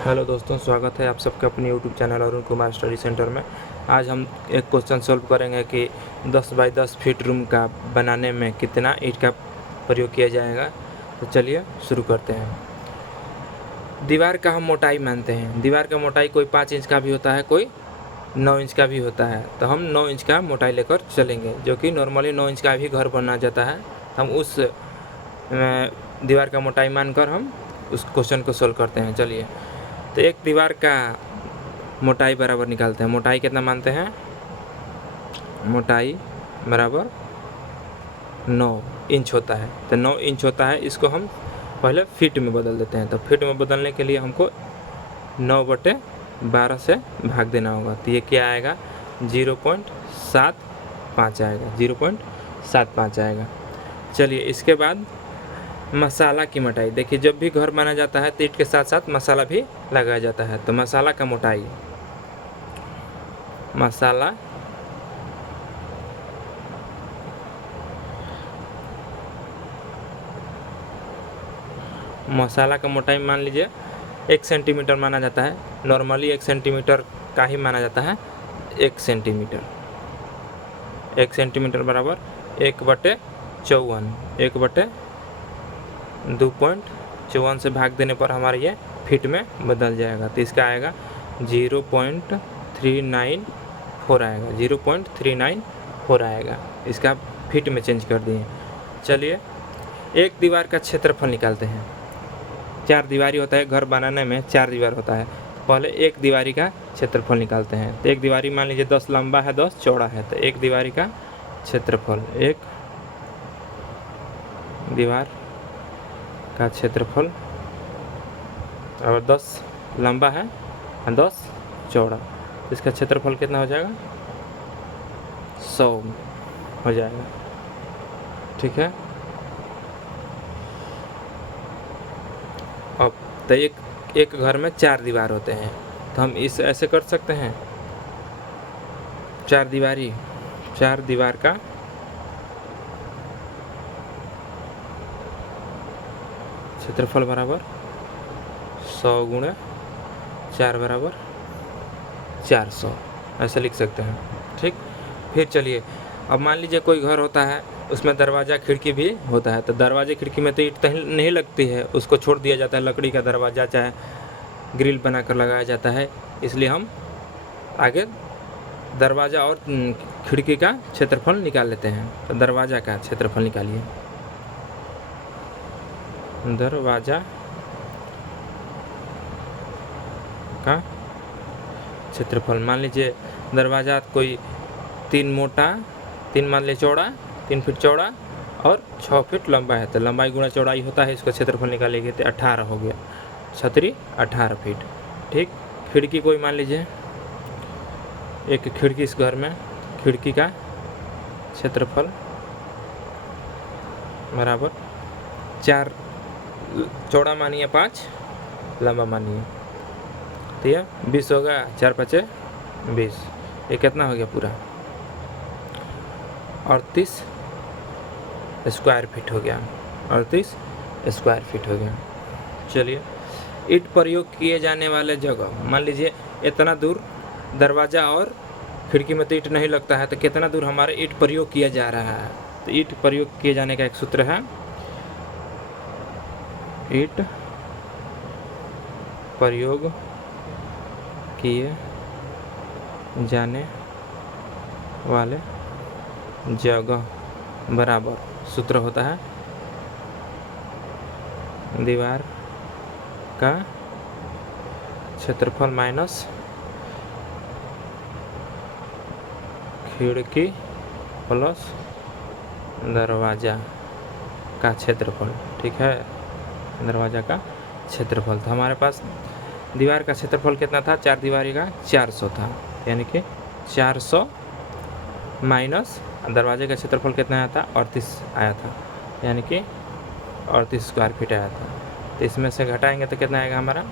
Hello दोस्तों, स्वागत है आप सबका अपने YouTube channel Arun Kumar study centre में। आज हम एक क्वेश्चन सॉल्व करेंगे कि 10 बाई 10 फीट रूम का बनाने में कितना ईंट का प्रयोग किया जाएगा। तो चलिए शुरू करते हैं। दीवार का हम मोटाई मानते हैं। दीवार का मोटाई कोई 5 इंच का भी होता है, कोई 9 इंच का भी होता है। तो हम 9 इंच का मोटाई लेकर चलेंगे, जो कि नॉर्मली 9 इंच का भी घर बना जाता है। हम उस दीवार का मोटाई मानकर हम उस क्वेश्चन को सोल्व करते हैं। चलिए, तो एक दीवार का मोटाई बराबर निकालते हैं। मोटाई कितना मानते हैं? मोटाई बराबर 9 इंच होता है। तो 9 इंच होता है, इसको हम पहले फीट में बदल देते हैं। तो फीट में बदलने के लिए हमको 9/12 से भाग देना होगा। तो ये क्या आएगा? 0.75 आएगा। 0.75 आएगा। चलिए, इसके बाद मसाला की मोटाई देखिए। जब भी घर बना जाता है तो ईंट के साथ साथ मसाला भी लगाया जाता है। तो मसाला का मोटाई, मसाला का मोटाई मान लीजिए 1 सेंटीमीटर माना जाता है। नॉर्मली 1 सेंटीमीटर का ही माना जाता है। 1 सेंटीमीटर बराबर 1/54। 1/2.54 से भाग देने पर हमारा ये फीट में बदल जाएगा। तो इसका आएगा 0.394 आएगा। 0.394 आएगा। इसका फीट में चेंज कर दिए। चलिए, एक दीवार का क्षेत्रफल निकालते हैं। 4 दीवारी होता है, घर बनाने में 4 दीवार होता है। पहले एक दीवारी का क्षेत्रफल निकालते हैं। तो एक दीवारी मान लीजिए 10 लंबा है, 10 चौड़ा है। तो एक दीवारी का क्षेत्रफल, एक दीवार का क्षेत्रफल और 10 लंबा है और 10 चौड़ा। इसका क्षेत्रफल कितना हो जाएगा? 100 हो जाएगा। ठीक है। अब तो एक घर में 4 दीवार होते हैं, तो हम इस ऐसे कर सकते हैं। 4 दीवार का क्षेत्रफल बराबर 100 × 4 बराबर 400, ऐसा लिख सकते हैं। ठीक। फिर चलिए, अब मान लीजिए कोई घर होता है, उसमें दरवाज़ा खिड़की भी होता है। तो दरवाजे खिड़की में तो ईंट नहीं लगती है, उसको छोड़ दिया जाता है। लकड़ी का दरवाज़ा चाहे ग्रिल बनाकर लगाया जाता है। इसलिए हम आगे दरवाज़ा और खिड़की का क्षेत्रफल निकाल लेते हैं। तो दरवाज़ा का क्षेत्रफल निकालिए। दरवाज़ा का क्षेत्रफल मान लीजिए दरवाज़ा कोई 3 मान लीजिए चौड़ा, 3 फीट चौड़ा और 6 फीट लंबा है। तो लंबाई गुणा चौड़ाई होता है, इसका क्षेत्रफल निकालेंगे तो 18 हो गया। छतरी 18 फीट। ठीक। खिड़की कोई मान लीजिए, एक खिड़की इस घर में, खिड़की का क्षेत्रफल बराबर 4 चौड़ा मानिए, 5 लंबा मानिए। तो ये 20 होगा। 4 × 5 = 20। ये कितना हो गया? पूरा 38 स्क्वायर फीट हो गया। 38 स्क्वायर फीट हो गया। चलिए, ईंट प्रयोग किए जाने वाले जगह मान लीजिए इतना दूर दरवाज़ा और खिड़की में तो ईंट नहीं लगता है। तो कितना दूर हमारे ईंट प्रयोग किया जा रहा है? तो ईंट प्रयोग किए जाने का एक सूत्र है, ईंट प्रयोग किए जाने वाले जगह बराबर सूत्र होता है दीवार का क्षेत्रफल माइनस खिड़की प्लस दरवाज़ा का क्षेत्रफल। ठीक है, दरवाज़ा का क्षेत्रफल। तो हमारे पास दीवार का क्षेत्रफल कितना था? 4 दीवारी का 400 था। यानी कि 400 माइनस दरवाजे का क्षेत्रफल कितना आया था? 38 आया था। यानी कि 38 स्क्वायर फीट आया था। तो इसमें से घटाएंगे तो कितना आएगा हमारा?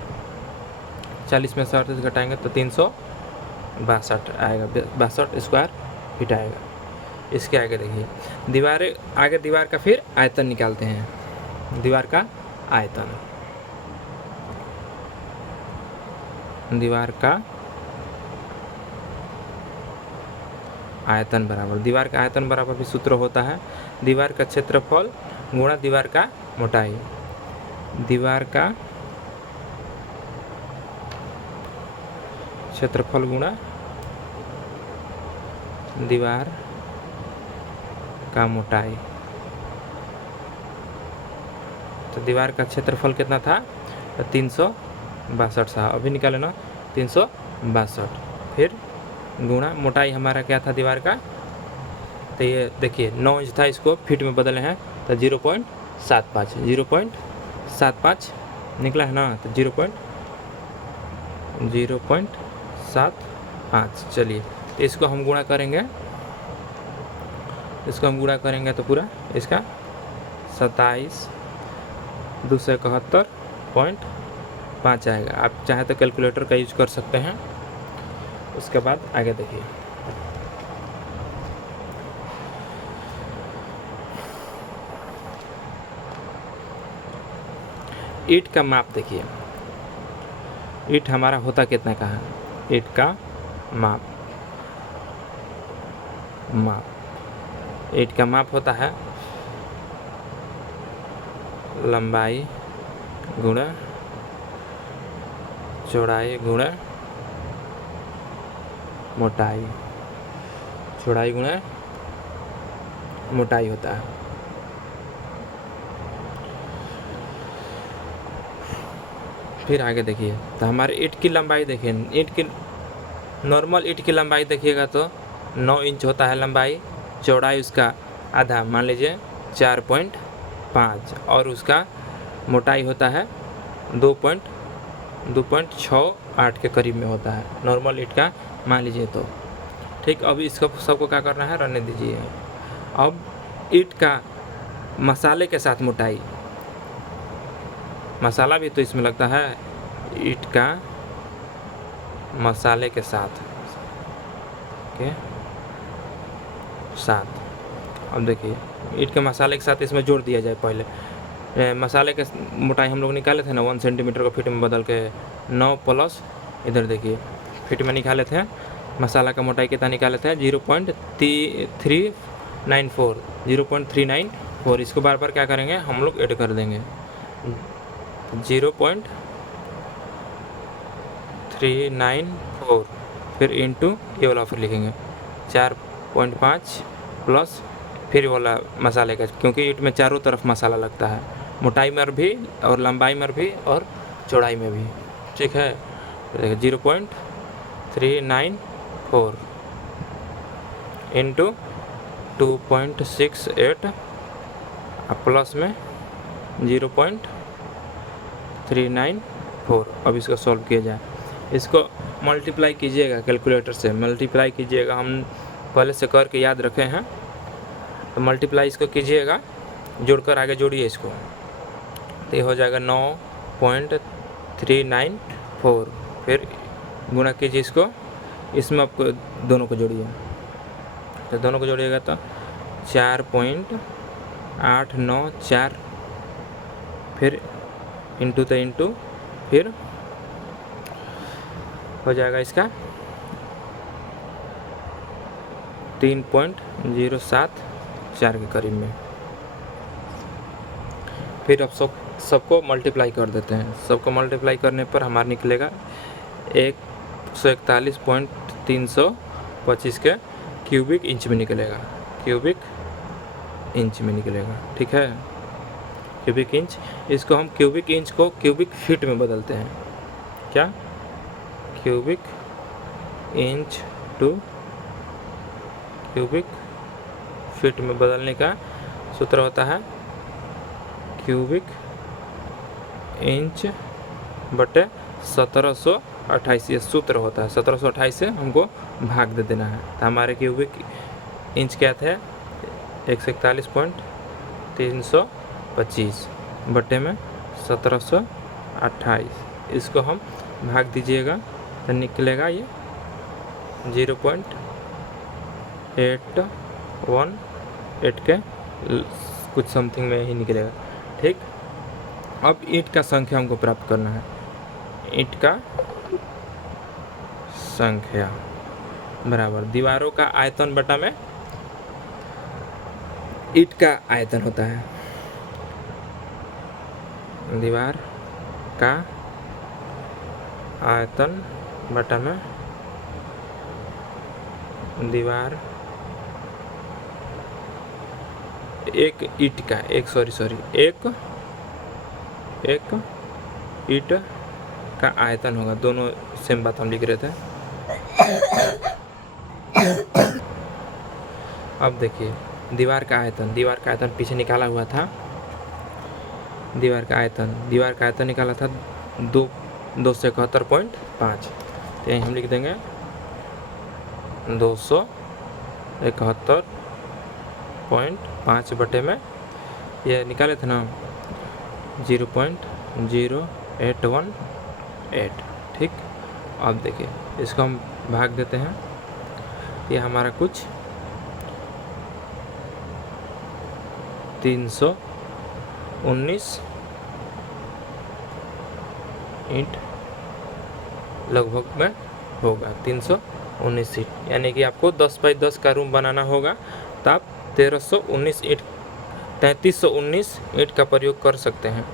40 में से 38 घटाएंगे तो 362 आएगा। 62 स्क्वायर फीट आएगा। इसके आगे देखिए दीवार का फिर आयतन निकालते हैं। दीवार का आयतन दीवार का आयतन बराबर, दीवार का आयतन बराबर भी सूत्र होता है दीवार का क्षेत्रफल गुणा दीवार का मोटाई। दीवार का क्षेत्रफल गुणा दीवार का मोटाई। तो दीवार का क्षेत्रफल कितना था? 362 था, अभी निकाले ना 362। फिर गुणा मोटाई हमारा क्या था दीवार का? तो ये देखिए 9 इंच था, इसको फीट में बदले हैं तो 0.75 0.75 निकला है ना, तो 0.75। चलिए तो इसको हम गुणा करेंगे, तो पूरा इसका 27,271.5 आएगा। आप चाहे तो कैलकुलेटर का यूज कर सकते हैं। उसके बाद आगे देखिए, ईंट का माप देखिए, ईंट हमारा होता कितना का है? ईंट का माप ईंट का माप होता है लंबाई गुणा चौड़ाई गुणा मोटाई, चौड़ाई गुणा मोटाई होता है। फिर आगे देखिए, तो हमारे ईंट की लंबाई देखिए, ईंट की नॉर्मल ईंट की लंबाई देखिएगा तो 9 इंच होता है लंबाई, चौड़ाई उसका आधा मान लीजिए 4.5 और उसका मोटाई होता है 2.68 के करीब में होता है नॉर्मल ईंट का मान लीजिए तो। ठीक, अब इसको सबको क्या करना है, रहने दीजिए। अब ईंट का मसाले के साथ मोटाई, मसाला भी तो इसमें लगता है, ईंट का मसाले के साथ अब देखिए ईंट के मसाले के साथ इसमें जोड़ दिया जाए। पहले मसाले के मोटाई हम लोग निकाले थे ना 1 सेंटीमीटर को फीट में बदल के 9 प्लस इधर देखिए फीट में निकाले थे। मसाला का मोटाई कितना निकाले थे? 0.394। इसको बार बार क्या करेंगे हम लोग ऐड कर देंगे, 0.394 फिर इंटू ये वाला फिर लिखेंगे 4.5 प्लस फिर वाला मसाले का, क्योंकि ईंट में चारों तरफ मसाला लगता है, मोटाई में भी और लंबाई में भी और चौड़ाई में भी। ठीक है, तो देखिए 0.394 इंटू 2.68 प्लस में 0.394। अब इसको सॉल्व किया जाए, इसको मल्टीप्लाई कीजिएगा, कैलकुलेटर से मल्टीप्लाई कीजिएगा। हम पहले से करके याद रखे हैं, तो मल्टीप्लाई इसको कीजिएगा, जोड़कर आगे जोड़िए इसको, तो ये हो जाएगा 9.394। फिर गुणा कीजिए इसको, इसमें आपको दोनों को जोड़िए, तो दोनों को जोड़िएगा तो 4.894 फिर इंटू तो इंटू फिर हो जाएगा इसका 3.074 के करीब में। फिर अब सबको मल्टीप्लाई कर देते हैं, सबको मल्टीप्लाई करने पर हमारा निकलेगा 141.325 के क्यूबिक इंच में निकलेगा, क्यूबिक इंच में निकलेगा। ठीक है, क्यूबिक इंच, इसको हम क्यूबिक इंच को क्यूबिक फीट में बदलते हैं। क्या? Cubic inch to cubic feet में बदलने का सूत्र होता है क्यूबिक इंच बटे 1728, ये सूत्र होता है। 1728 से हमको भाग दे देना है, तो हमारे क्यूबिक इंच क्या थे? 141.325 बटे में 1728, इसको हम भाग दीजिएगा तो निकलेगा ये 0.818 के कुछ समथिंग में ही निकलेगा। ठीक, अब ईंट का संख्या हमको प्राप्त करना है। ईंट का संख्या बराबर दीवारों का आयतन बटा में ईंट का आयतन होता है। दीवार का आयतन बटा में दीवार एक ईंट का एक ईंट का आयतन होगा। दोनों सेम बात हम लिख रहे थे। अब देखिए दीवार का आयतन पीछे निकाला हुआ था। दीवार का आयतन निकाला था 271.5। तो यहीं हम लिख देंगे 271.5 बटे में ये निकाले थे ना 0.0818। ठीक, अब देखिए इसको हम भाग देते हैं। ये हमारा कुछ 319 ईंट लगभग में होगा। 319 ईंट, यानी कि आपको 10 बाई 10 का रूम बनाना होगा तो आप 3319 ईंट का प्रयोग कर सकते हैं।